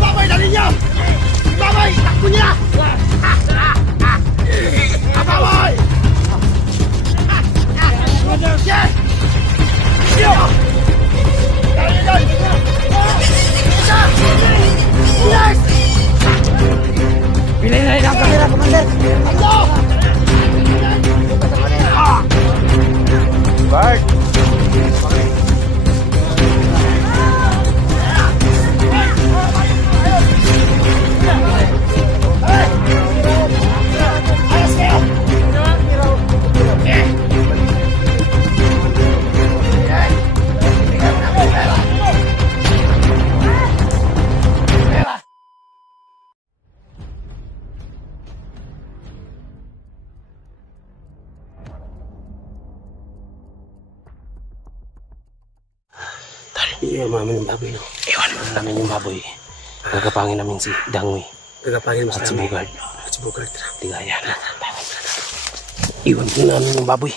Babay, dali niyo! Babay, takbo niya! Babay! Yes! Yes! Pilih na rin ang kamera, Commander! Ano? Bart! Iwan namin yung baboy, no? Iwan namin yung baboy. Gagapangin namin si Dangoy. Gagapangin mo si Bugard. At si Bugard. Tigaya. Iwan namin yung baboy.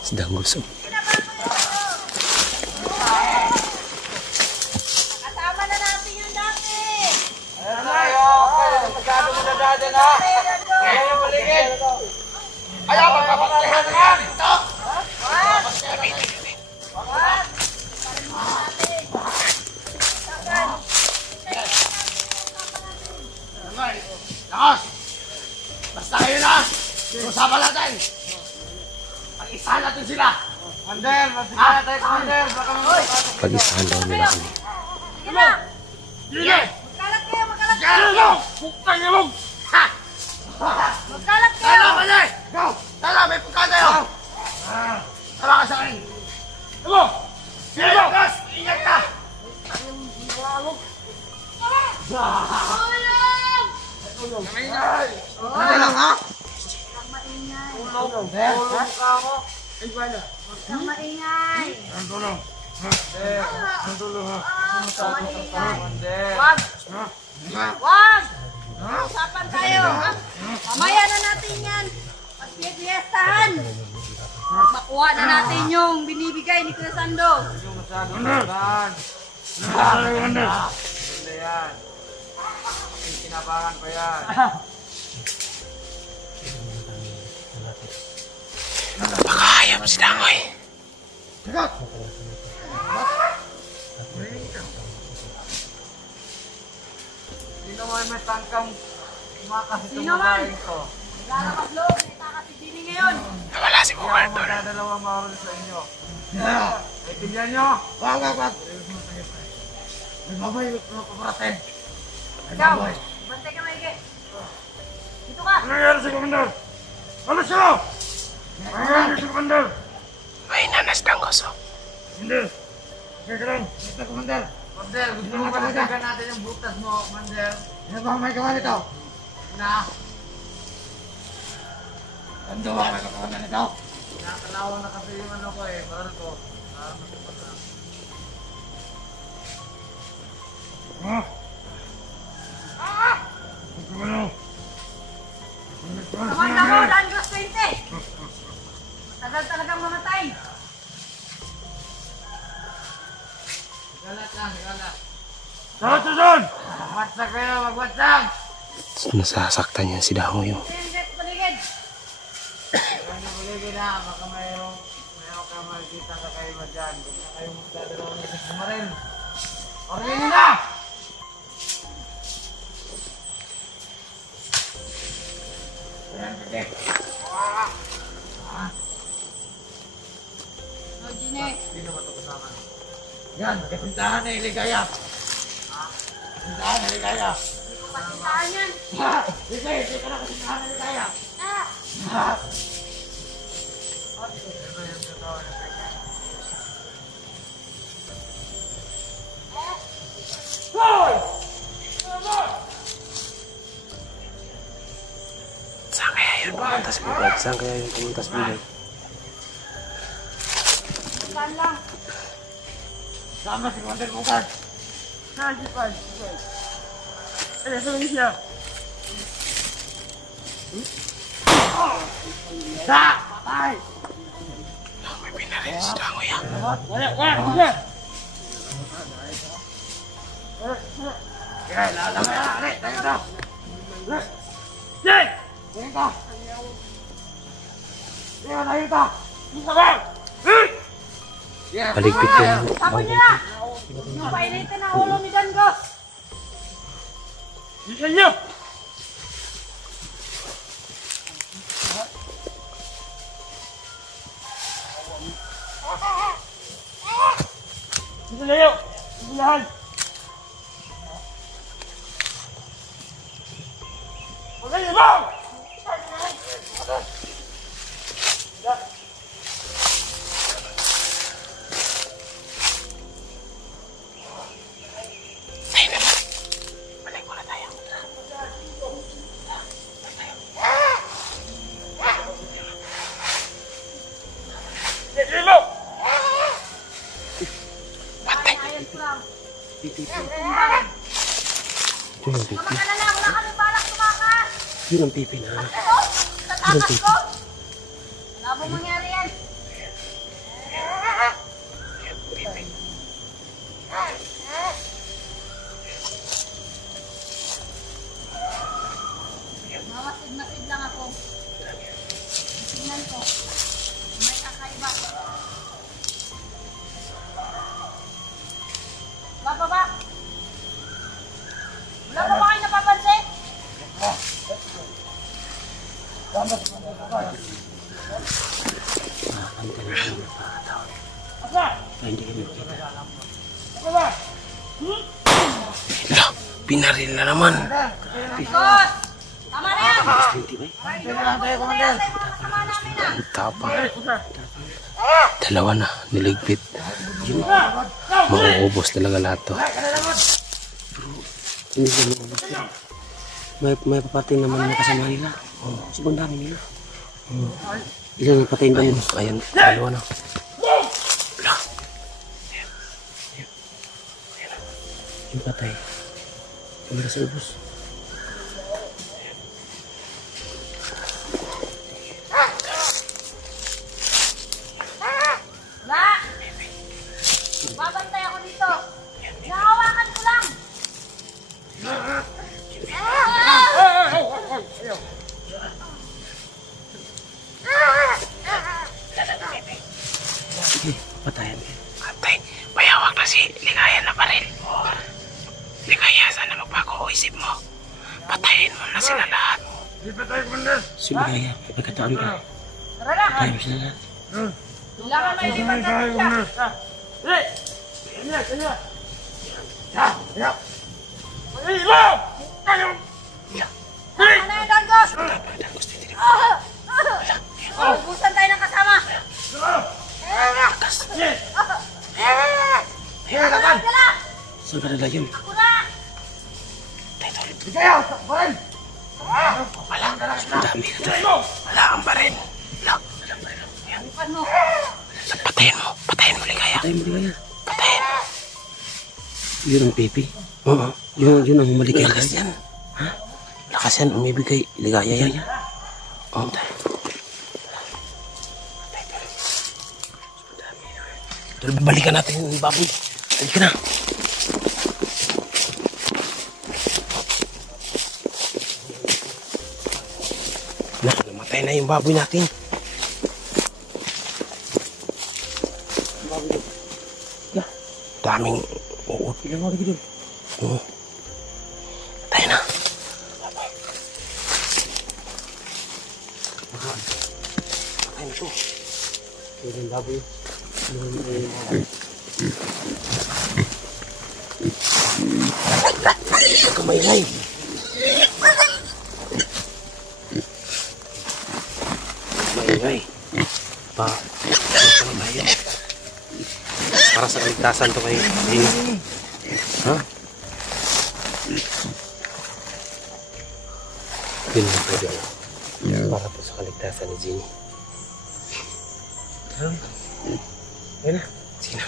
Sedang gosong. Kasama na natin yung dami. Ayan na yun. Magkano mo na dada na? Ayan yung paligid. Ayan, magpapatalihan na yan. Ito. Lakas. Basta kayo na. Usapan natin. Pag-isahan natin sila! Commander! Mag-isahan natin, Commander! Pag-isahan daw nila kami. Sige na! Sige! Magkalat kayo! Magkalat kayo! Magkalat kayo! Puktang ilong! Ha! Magkalat kayo! Tala, Commander! Go! Tala, may pagkalat tayo! Tala ka sa akin! Imo! Sige mo! Ingat ka! Tulong! Kamingay! Ano lang, ha? Maingay! Tulong ka mo! Ay, wala! Ang maingay! Ang tulong! Ang tulong, ha? Maingay! Wag! Wag! Usapan tayo! Mamaya na natin yan! Pag-fiestahan! Makuha na natin yung binibigay ni Kuya Sando! Commander! Commander! Yan. Kinabangan pa yan. Napakahayap si Dangoy. Sagot! Sino man may tangkang tumakas itong Sino man? babaeng to? Naglalabas loob! May takas si Dini ngayon! Nawala si Hindi ako Bugard. magdadalawang maroon sa inyo. Ay, tingnan nyo! Wag! May babay, may paparating! May Ikaw! babay! Bantay ka maigi! Dito ka! Ano nangyari si Commander? Alas siya! Ano nangyari si Commander? May nanas Dangoso. Commander! Okay ka lang! Basta Commander! Mandel, gusto mo kalagagan natin yung butas mo, Mandel? Ano ba ang may gawa nito? Na, Ano ba ang may gawa nito? nakakalawa na kasi yung ano ko eh, baril ko. Ha? Ano? Kamanda mo! Dandos 20! Tagal talagang mamatay! Galat lang, galat. Saan ito doon? Magwatsak kayo, magwatsak! Nasasaktan niya si Dangoy. Sindit paligid! Kaya nabuligin na, baka mayroong ka makikita ka kayo ba dyan. Huwag na kayong magdadalawang isip mo rin. Orinin na! Ayan, pwede. No, Gine! Sino ba ito kasama? Yan, kapintahan na iligaya. Saan, Haligaya? Pasintaan yan. Hindi ka na kasi saan, Haligaya. Ah! Saan kaya yun pumunta si Bugard? Saan kaya yun pumunta si Bugard? Saan lang? Sama si Commander Bugard. Saan si Paz? Ano sa siya? Sa! Patay! May pinaril si Dangoy ah. Wala! Kaya, lalama na! Aray! Tayo na! Jay! Tayo ka! Kaya, tayo ka! Isa ka! Paligpit ko yung Sabi niya! Yung painitin ang ulo ni Dango! Isa niyo! Isa niyo! Isulahan! Okay, ibang! Tayo na ba? Balik muna tayo. Patay. Ayos ko lang. Ito yung pipi. Makalala, wala kami balak tumakas! Yun ang pipi na. Ito? Sa takas ko? Wala bang mangyari yan? Mamasid-masid lang ako. Tingnan ko. May kakaiba. Wala pa ba? Wala pa ba kayo napapansin? Ang galing ng nakakatawa. Ay, hindi ka nakita. Hala, pinaril na naman. Boss! Tama na yan! Hindi ba? Tayo na lang tayo, Commander! Tayo mga kasama namin ah! Ang tapang. Dalawa na, niligpit. Yun, mauubos talaga lahat to. Hindi ko mauubos yun. May papatay naman na kasama nila. Oh, sobrang dami nila. Oh. Ilan ang patayin ba nila? Ayan, dalawa na. Wala. Ayan. Ayan. Ayan. Yung patay. Yung sa ubos. Wala! Babantay ako dito! Nahawakan ko lang! Sige, patayan ka. Patay. Bayawak na si Ligaya na baril. Ligaya, sana magbago o isip mo. Patayin mo na sila lahat. Di ba tayo, Commander? Si Ligaya, may pagkataan ka. Tara na! Patayin mo sila lahat. Kailangan may lipat natin siya! Hey! Kanya! Kanya! Ya! Ya! Ay, ilaw! Kayo! Tama na yan, Dangos! Tapos gusto nila. Ubusan tayo ng kasama! Lakas. Hihilatan! Dala! Saan ka nila yun? Ako na! Tayo tol. Di kayo! Barin! Wala. Ang dami na tol. Wala ang baril. Wala. Wala ang baril. Ayan. Lipat mo! Patayin mo. Patayin mo, Ligaya. Patayin mo Ligaya. Patayin. Yun ang pipi. Oo. Yun ang maligay. Lakas yan. Ha? Lakas yan. Umibig kay Ligaya yan. Oo. Tayo. Tol, balikan natin yung baboy. Balikan na. Na, namatay na yung baboy natin. Daming uot. Ilang lagi doon. Oo. Tayo na. Patay na to. Yun ang baboy. Yun ang Kamay-ngay. Kamay-ngay. Para sa kaligtasan to kay Jenny. Ha? Yun lang pwede ako. Para po sa kaligtasan ni Jenny. Ayun na. Sige na.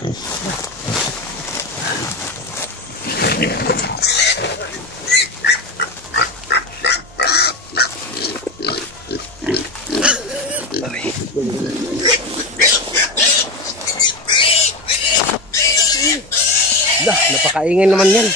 Dah, napakaingay naman yan.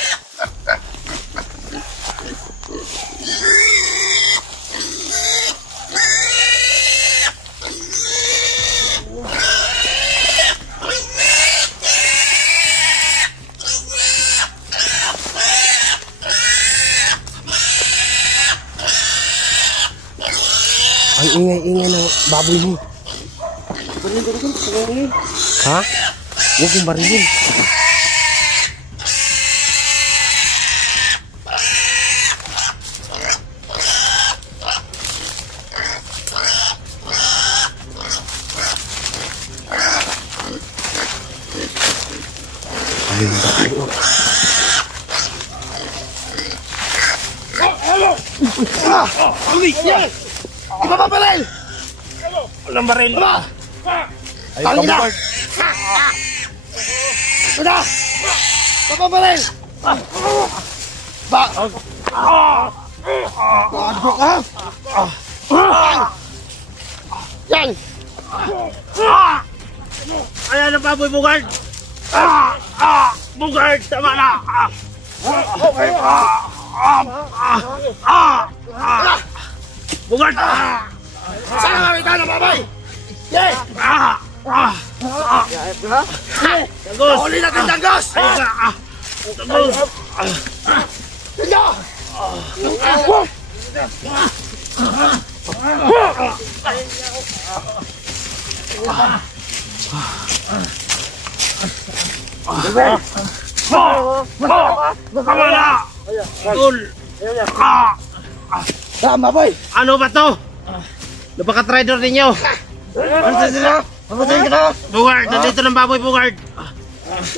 Ang ingay-ingay ng baboy mo. Ha? Huwag kong barilin. Ayun ba kayo? Iba pa baril! Walang baril. Tangin na! Ina! Iba pa baril! Bago ka! Yan! Ayan ang baboy, Bugard! Bugard! Tama na! Bugard! Saan kami ka na babay? Yes! Tagos! Huli natin tanggos! Tagos! Tingnan! Tama na! Tul! Tama boy! Ano ba to? Napaka-trader ninyo! Ano sila? Papatayin ka na! Bugard! Nandito ng baboy, Bugard!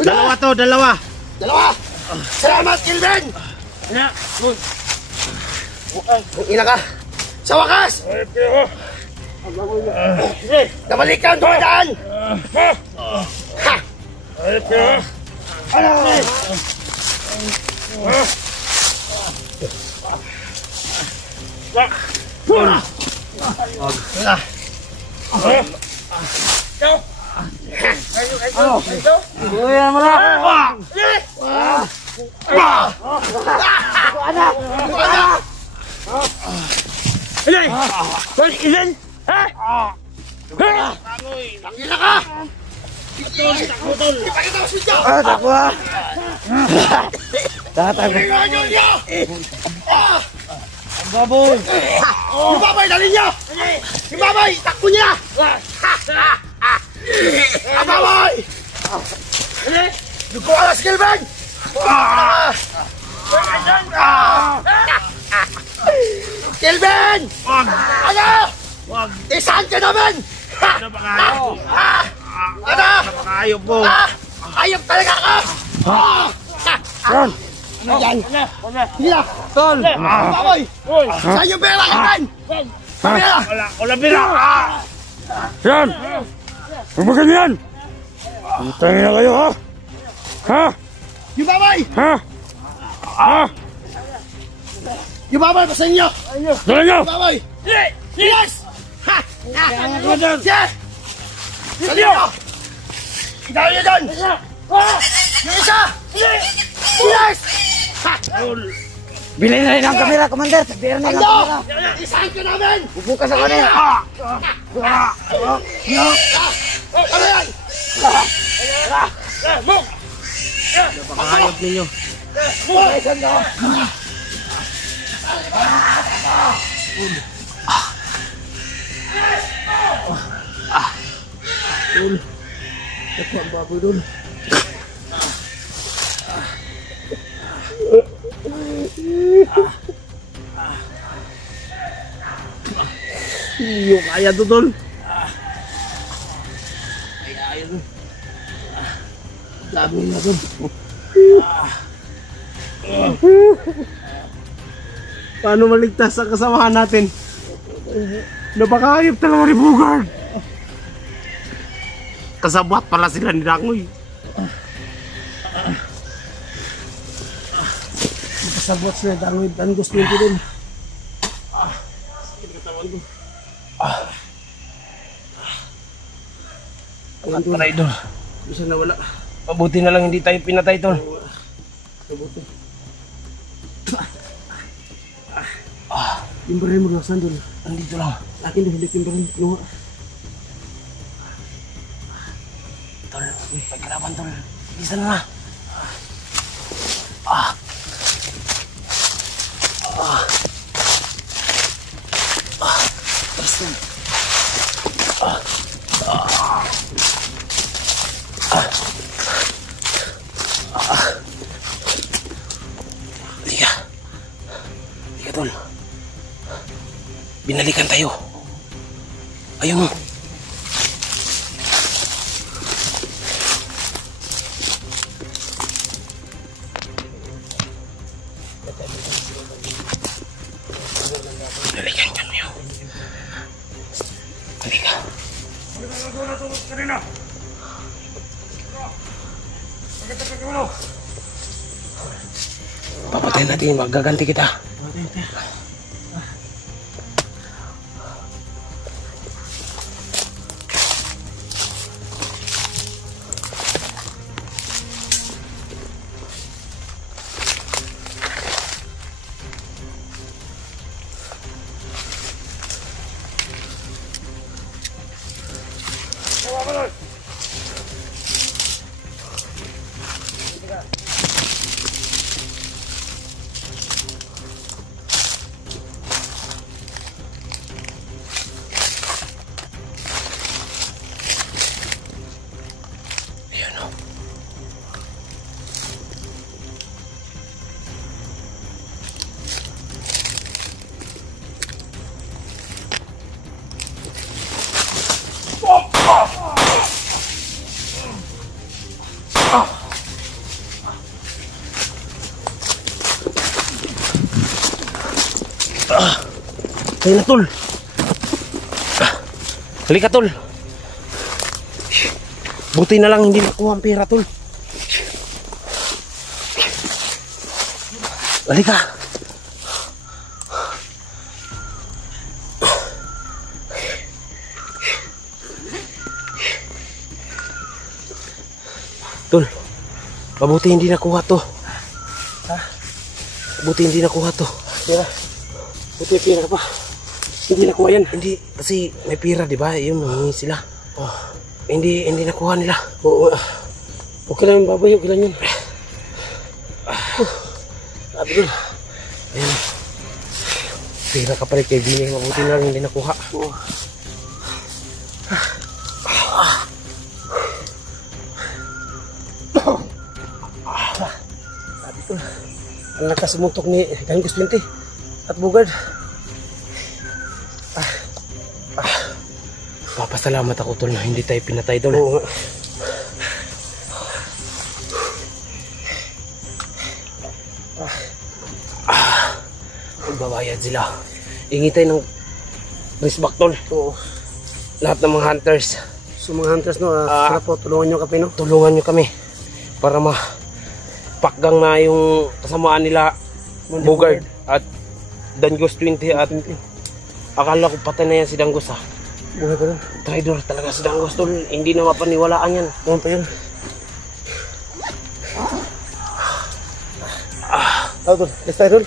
Dalawa to, dalawa! Dalawa! Salamat, Kilben! Ina ka! Sa wakas! Nabalik ka ang dumadaan! Ha! Ano? Kuya mo na! Tangina ka! Ipakita mo siya! Takbo ha! Tatag! Tingnan niyo! Baboy! Yung babay, dali niyo! Yung babay, takbo niya! Ang babay! Yung kuha na si Kilben! Kilben! Ano? Isahan ka naman! Ano? Ayop po! Ayop talaga ka! Ron! Ano yan? Sige na! Tol! Yung babay! Saan yung pera, Kilben? Pera! Wala pira! Yan! Huwag mo ganyan! Tangin na kayo ha! Ha? Yung babay! Ha? Ha? Yung babay, pa sa inyo! Dala nyo! Yung babay! Yes! Ha! Yes! Sa inyo! Idawin niyo doon! Yung isa! Yes! Ha! Bilhin na rin ang kamera, Commander! Bilhin na rin ang Ano? kamera! Isahan ka namin! Bubukas ako na yan! Ano yan? Napakahayop ninyo! Iyo, kaya to, tol. Kaya to. Sabi na to. Paano maligtas ang kasamahan natin? Napakahayop talaga ni Bugard. Kasabwat pala sila ni Dangoy. Kasabot sila, Dangoy. Ang gusto nito din. Ang patay, tol. Bisa nawala. Mabuti na lang hindi tayo pinatay, tol. Mabuti. Yung baril mo, nasan, tol? Andito lang. Akin din, hindi yung baril. Luha. Tol, pagkalaban, tol. Isa na. Liga. Liga, tol. Binalikan tayo. Ayun mo. Binalikan kami. Halika. Papatayin natin, magaganti kita. Kaya na, tol. Halika, tol. Buti na lang hindi nakuha ang pera, tol. Halika. Tol, mabuti hindi nakuha to. Mabuti hindi nakuha to. Pira. Buti pira pa. Hindi nakuha yan. Hindi, kasi may pira, di ba? Yun, nangingi sila. Oh. Hindi nakuha nila. Oo. Okay lang yung baboy, okay lang yun. Sabi ko. Ayan. Pira ka palit kay Bini. Mabuti na lang hindi nakuha. Oo. Sabi ko, ang lakas sumutok ni Dangus 20 at Bugard. Papasalamat ako, tol, na hindi tayo pinatay, tol. Oo nga. Magbabayad sila. Ingi tayo ng wristback, tol. Oo. Lahat ng mga hunters. So mga hunters, no, tara po, tulungan nyo kami, no? Tulungan nyo kami para mapakgang na yung kasamaan nila, Bugard at Dangus 20 at akala ko patay na yan si Dangus, ha. Buhay pa rin. Traidor talaga si Dangus, tol. Hindi na mapaniwalaan yan. Buhay pa yun. Tol, let's tayo, tol.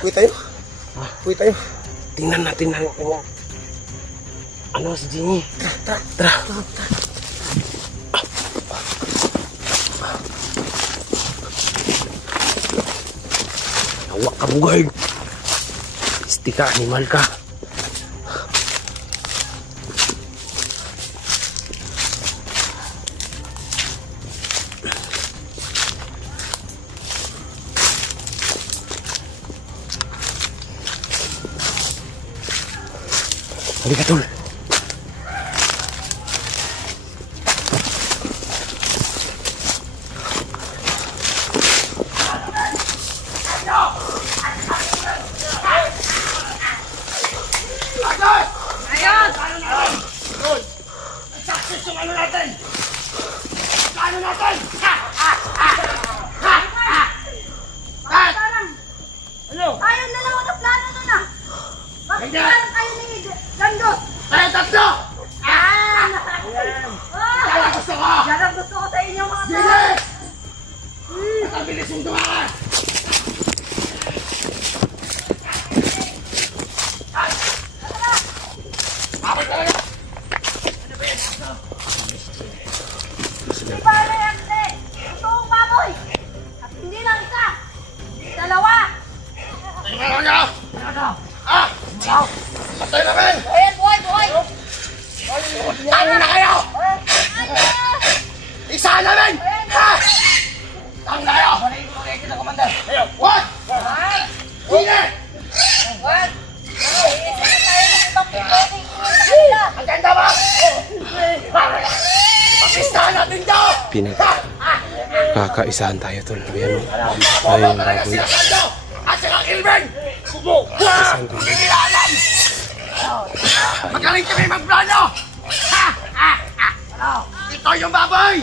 Uwi tayo. Uwi tayo. Tingnan natin ang ano si Jenny. Tara. Hawak ka, Bugard. Isti ka, animal ka. Halika, tol. Ayun! Success yung ano natin! Ano natin? Parang, Ano? tayong dalawa na plano nun ah. Bakit Hindi. parang kayo ni Gandot? Tayo tatlo! Ah! Kaya gusto ko! Yan ang gusto ko sa inyo mga Sige! tao. At ang bilis mong dumaan! Bakit talaga? Hindi ba na yan, te? Gusto kong baboy. At hindi lang isa. Dalawa. Ano ba lang niya? Ah! Patay namin! Ayan, buhay, buhay. Tayo na kayo! Isa namin! Ha! Tayo na kayo! Balik kita, Commander! What? Sige! What? Iisip na tayo ng ibang pwedeng sa kanila. Ang ganda ba? Papistahan natin daw! Kakaisahan tayo, tol. Ayan, ay, Ano talaga baboy. sila Sando? At sila Kilben! Hindi nila alam! Magaling kami magplano! Ha! Ha! Ha! Ito yung baboy!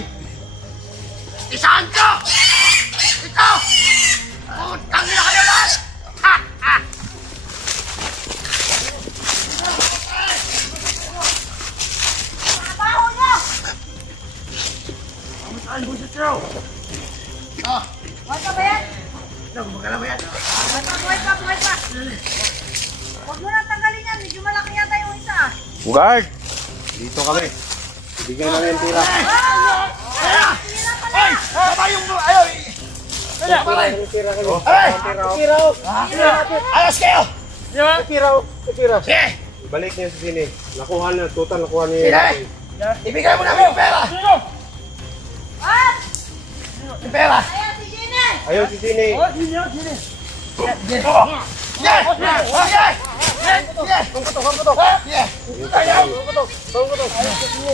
Isahan ko! Ito! Utang nila kayo lahat! Ha! Ha! Trabaho nyo. Ang busit nyo! Oh! Buhay pa ba yan? Ano, gumagala mo yan? Buhay pa, buhay pa, buhay pa. Huwag mo nang tanggalin yan. Medyo malaki yata yung isa. Guard! Dito kami. Bigyan namin yung tira. Ay! Ay! Baba yung... Ayaw! Ay! Ayos kayo! Tira. Sige! Balik niya sa sini. Nakuha na, total nakuha niya. Sige! Ibigay mo namin yung pera! What? Yung pera! Ayan si Jenny. Ayaw si sini. Oh! Sige! Sige! Sige! Sige! Pangkutok. Sige! Ayaw!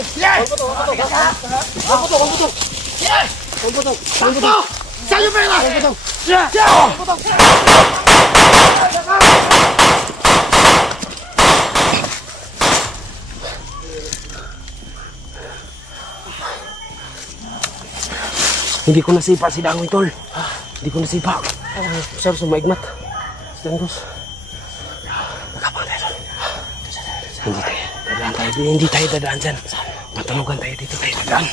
Sige! Pangkutok. Sige! Sakto! Saan yung pera? Sige! Hindi ko nasipa si Dangoy, tol. Hindi ko nasipa. Sir, sumaigmat. Si Dangos. Nakapang tayo, tol. Hindi tayo. Dadaan tayo. Hindi tayo dadaan dyan. Matunugan tayo dito. Tayo dadaan.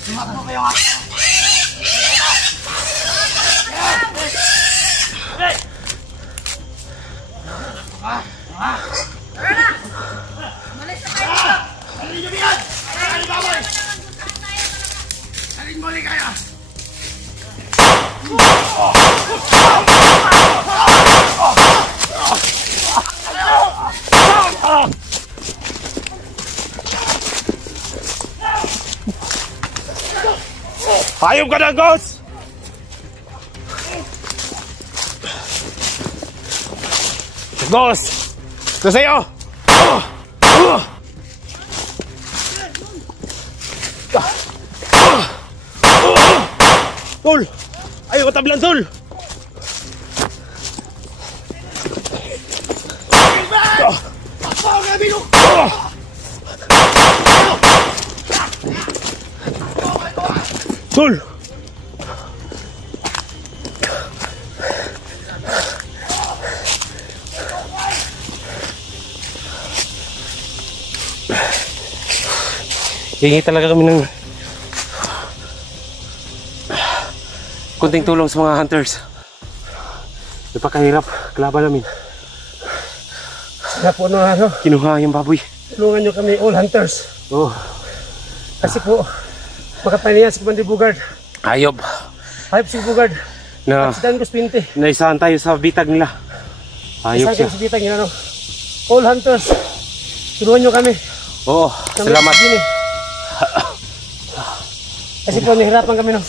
Sumakbo kayo nga! Tara na. Malis na tayo dito. Alin nyo yan! Alin baboy! Alin mo ulit kaya! Hayop ka na, Ghost! Ghost! Ito sa'yo! Tol! Ayaw ka tablan, Tol! Pakpaw na bilog! Tol! Hingi talaga kami ng Kunting tulong sa mga hunters. Napakahirap kalaban namin. Kaya po ano, Kinuha yung baboy. tulungan nyo kami all hunters. Oh, Kasi po, makapanihan si Commander Bugard. ayop. Hayop si Bugard. Na Si Dangos 20. naisahan tayo sa bitag nila. Ayop Isang siya. kayo sa bitang yun, ano. All hunters, tulungan nyo kami. Oo, salamat. Kasi po, nahirapan kami, no.